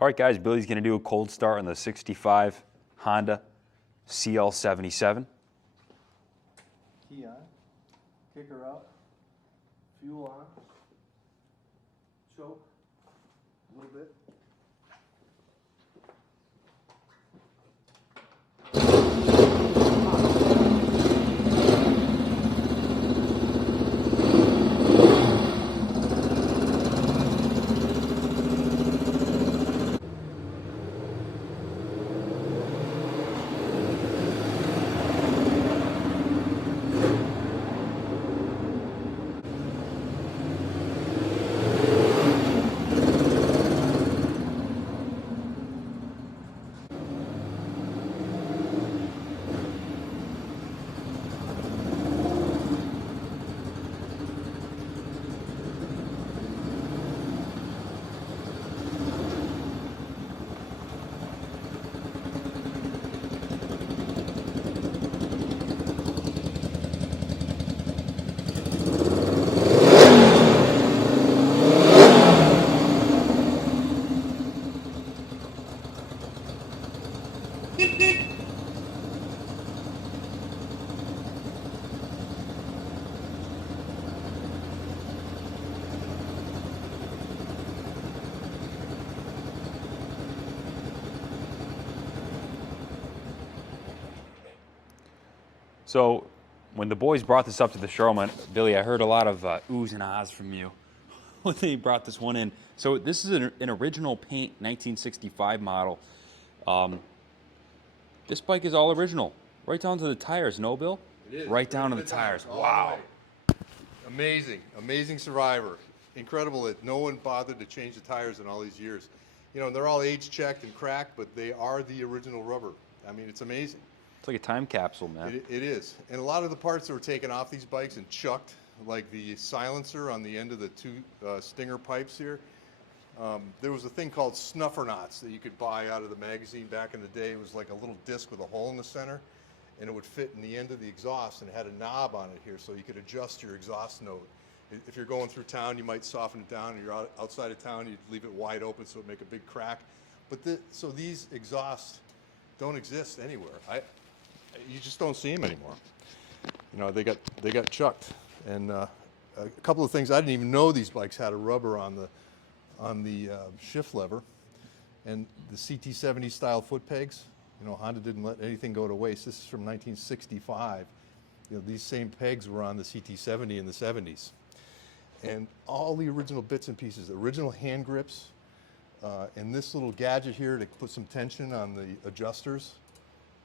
All right, guys, Billy's going to do a cold start on the 65 Honda CL77. Key on, kicker out, fuel on, choke a little bit. So when the boys brought this up to the showman, Billy, I heard a lot of oohs and ahs from you when they brought this one in. So this is an original paint 1965 model. This bike is all original, right down to the tires, no, Bill? It is. Right down to the tires. Wow. Amazing, amazing survivor. Incredible that no one bothered to change the tires in all these years. You know, they're all age checked and cracked, but they are the original rubber. I mean, it's amazing. It's like a time capsule, man. It is. And a lot of the parts that were taken off these bikes and chucked, like the silencer on the end of the two stinger pipes here, there was a thing called snuffer knots that you could buy out of the magazine back in the day. It was like a little disc with a hole in the center, and it would fit in the end of the exhaust, and it had a knob on it here so you could adjust your exhaust note. If you're going through town, you might soften it down. If you're outside of town, you'd leave it wide open so it would make a big crack. But so these exhausts don't exist anywhere. You just don't see them anymore. You know, they got chucked. And a couple of things, I didn't even know these bikes had a rubber on the shift lever, and the CT70 style foot pegs. You know, Honda didn't let anything go to waste. This is from 1965. You know, these same pegs were on the CT70 in the 70s. And all the original bits and pieces, the original hand grips, and this little gadget here to put some tension on the adjusters.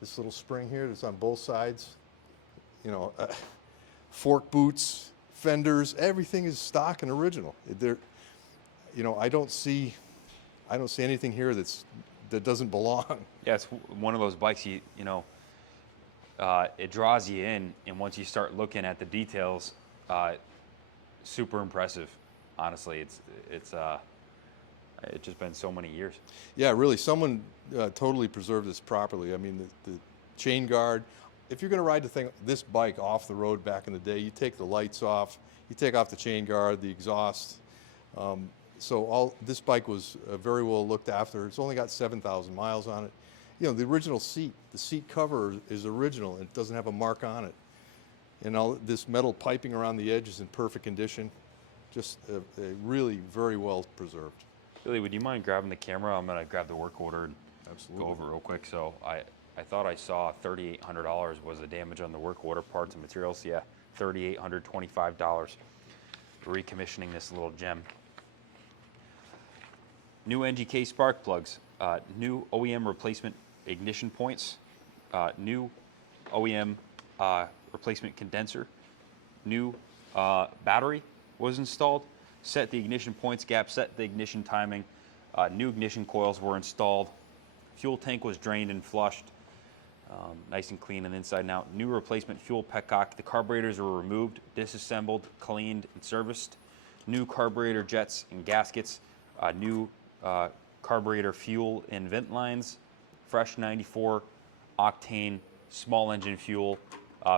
This little spring here that's on both sides. You know, fork boots, fenders, everything is stock and original. You know, I don't see anything here that doesn't belong. Yeah, it's one of those bikes you know, it draws you in, and once you start looking at the details, super impressive. Honestly, it's just been so many years. Yeah, really, someone totally preserved this properly. I mean, the chain guard. If you're going to ride this bike off the road back in the day, you take the lights off, you take off the chain guard, the exhaust. So this bike was very well looked after. It's only got 7,000 miles on it. You know, the original seat, the seat cover is original. It doesn't have a mark on it. And all this metal piping around the edge is in perfect condition. Just really very well preserved. Billy, would you mind grabbing the camera? I'm going to grab the work order and Absolutely. go over real quick. So I thought I saw $3,800 was the damage on the work order, parts and materials. Yeah, $3,825. Recommissioning this little gem. New NGK spark plugs, new OEM replacement ignition points, new OEM replacement condenser, new battery was installed, set the ignition points gap, set the ignition timing, new ignition coils were installed, fuel tank was drained and flushed, nice and clean on the inside and out. New replacement fuel petcock, the carburetors were removed, disassembled, cleaned, and serviced. New carburetor jets and gaskets, new carburetor fuel and vent lines, fresh 94 octane small engine fuel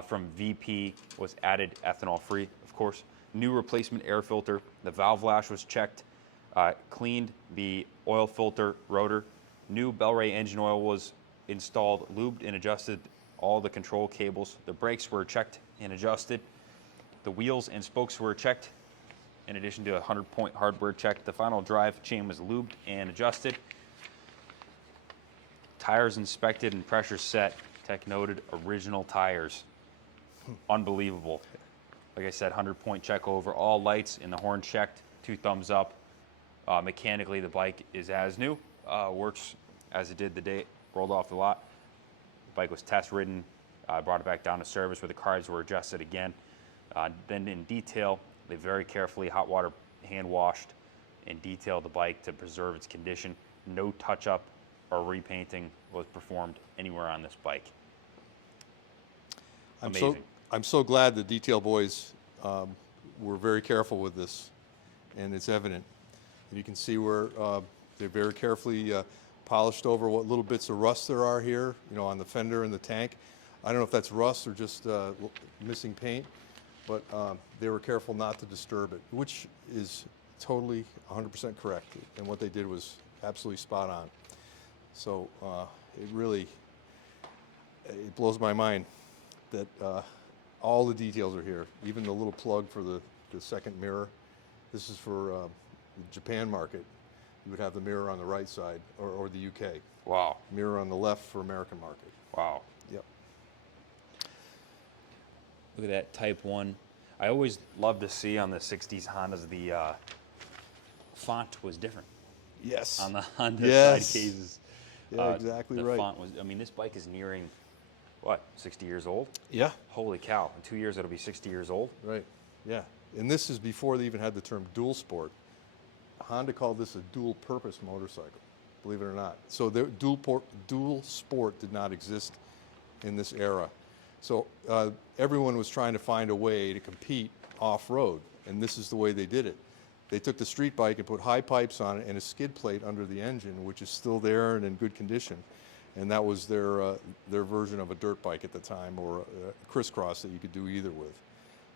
from VP was added, ethanol free, of course. New replacement air filter, the valve lash was checked, cleaned the oil filter rotor. New Bel-Ray engine oil was installed, lubed and adjusted all the control cables. The brakes were checked and adjusted. The wheels and spokes were checked, in addition to a 100-point hardware check. The final drive chain was lubed and adjusted. Tires inspected and pressure set. Tech noted original tires. Unbelievable. Like I said, 100-point check over. All lights and the horn checked. 2 thumbs up. Mechanically, the bike is as new. Works as it did the day it rolled off the lot. The bike was test ridden. Brought it back down to service where the cards were adjusted again. Then in detail, they very carefully hot water hand washed and detailed the bike to preserve its condition. No touch up or repainting was performed anywhere on this bike. Amazing. I'm so glad the detail boys were very careful with this, and it's evident. And you can see where they very carefully polished over what little bits of rust there are here, on the fender and the tank. I don't know if that's rust or just missing paint, but they were careful not to disturb it, which is totally 100% correct. And what they did was absolutely spot on. So it blows my mind that all the details are here, even the little plug for the second mirror. This is for the Japan market. You would have the mirror on the right side, or the UK. Wow. Mirror on the left for American market. Wow. Yep. Look at that Type 1. I always love to see on the 60s Hondas, the font was different. Yes. On the Honda Yes. side cases. Yeah, exactly the right. font was, this bike is nearing, what, 60 years old? Yeah. Holy cow. In 2 years, it'll be 60 years old. Right. Yeah. And this is before they even had the term dual sport. Honda called this a dual purpose motorcycle, believe it or not. So the dual sport did not exist in this era. So everyone was trying to find a way to compete off-road, and this is the way they did it. They took the street bike and put high pipes on it and a skid plate under the engine, which is still there and in good condition. And that was their version of a dirt bike at the time, or a crisscross that you could do either with.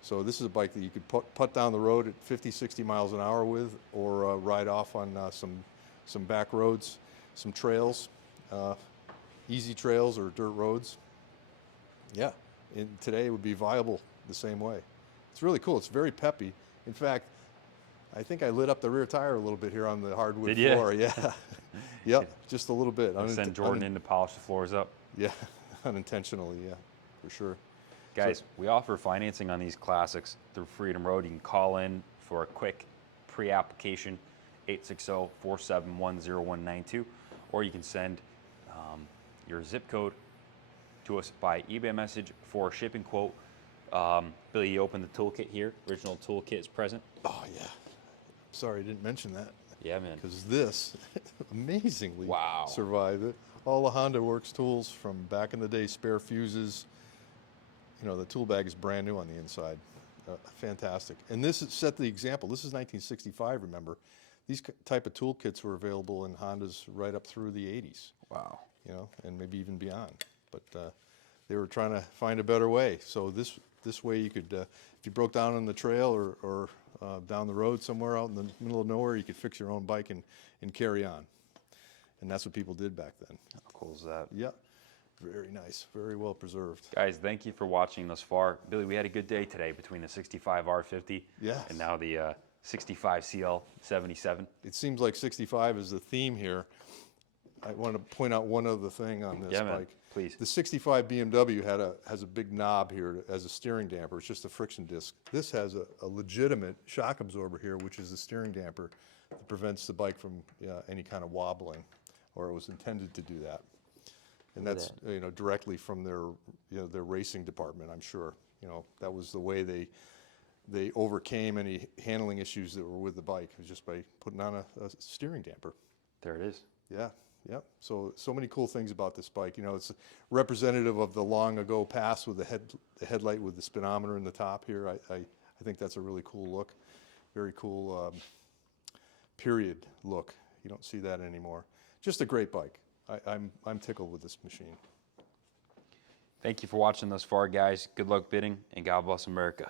So this is a bike that you could put down the road at 50, 60 miles an hour with, or ride off on some back roads, some trails, easy trails or dirt roads. Yeah, and today it would be viable the same way. It's really cool. It's very peppy. In fact, I think I lit up the rear tire a little bit here on the hardwood floor. Yeah. Yep, just a little bit. I'll send Jordan in to polish the floors up. Yeah, unintentionally, yeah, for sure. Guys, we offer financing on these classics through Freedom Road. You can call in for a quick pre-application, 860-471-0192, or you can send your zip code to us by eBay message for a shipping quote. Billy, you opened the toolkit here. Original toolkit is present. Oh, yeah. Sorry I didn't mention that. Yeah, man. Because this amazingly Wow. survived it. All the Honda Works tools from back in the day, spare fuses. The tool bag is brand new on the inside. Fantastic. And this set the example. This is 1965, remember. These type of toolkits were available in Hondas right up through the 80s. Wow. And maybe even beyond. But they were trying to find a better way. So this way you could, if you broke down on the trail or down the road somewhere out in the middle of nowhere, you could fix your own bike and carry on. And that's what people did back then. How cool is that? Yeah. Very nice. Very well preserved. Guys, thank you for watching thus far. Billy, we had a good day today between the 65 R50 and now the 65 CL77. It seems like 65 is the theme here. I want to point out one other thing on this bike. Man, please. The 65 BMW has a big knob here as a steering damper. It's just a friction disc. This has a legitimate shock absorber here, which is the steering damper that prevents the bike from any kind of wobbling, or it was intended to do that. And that's directly from their racing department, I'm sure. That was the way they overcame any handling issues that were with the bike, was just by putting on a steering damper. There it is. Yeah, yep. So many cool things about this bike. It's representative of the long ago past with the headlight with the speedometer in the top here. I think that's a really cool look. Very cool period look. You don't see that anymore. Just a great bike. I'm tickled with this machine. Thank you for watching thus far, guys. Good luck bidding, and God bless America.